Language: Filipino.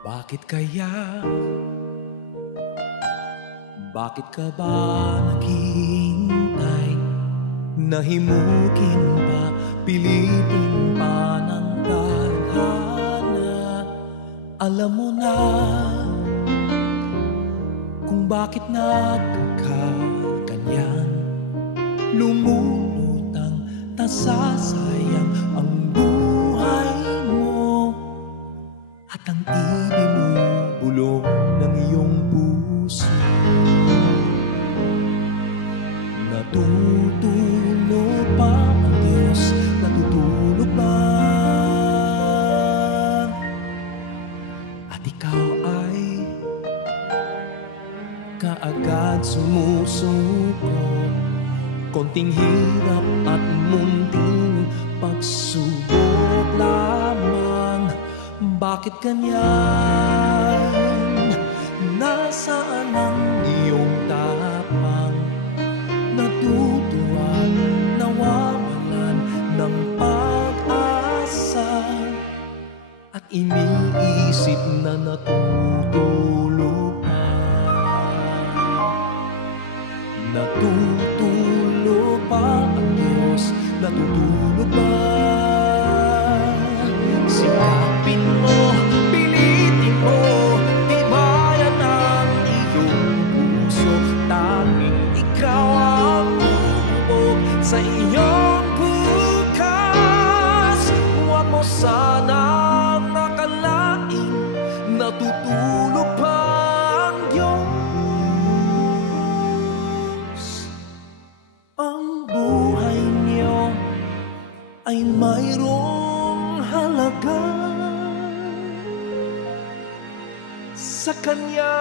Bakit kaya? Bakit ka ba naghihintay? Nahimukin pa, pilitin pa ng tadhana. Alam mo na kung bakit nagkakaganyan. Lumulutang, nasasayang ang buhay mo, at ang ibinubulong ng iyong puso. Natutulog pa ang Diyos? Natutulog ba? At ikaw ay kaagad sumusuko. Konting hirap at munting pagsubok lamang. Bakit ganyan? Nasaan ang iyong tapang? Natutuwa, nawawalan ng pag-asa, at iniisip na natutulog pa. Natutulog pa ang Diyos? Natutulog ba? Sikapin mo, pilitin mo, tibayan ang iyong puso. Tanging ikaw ang bubog sa iyong bukas. Huwag mo sanang akalaing natutulog pa ang Diyos. Ang buhay niyo ay mayroong halaga sa Kanya.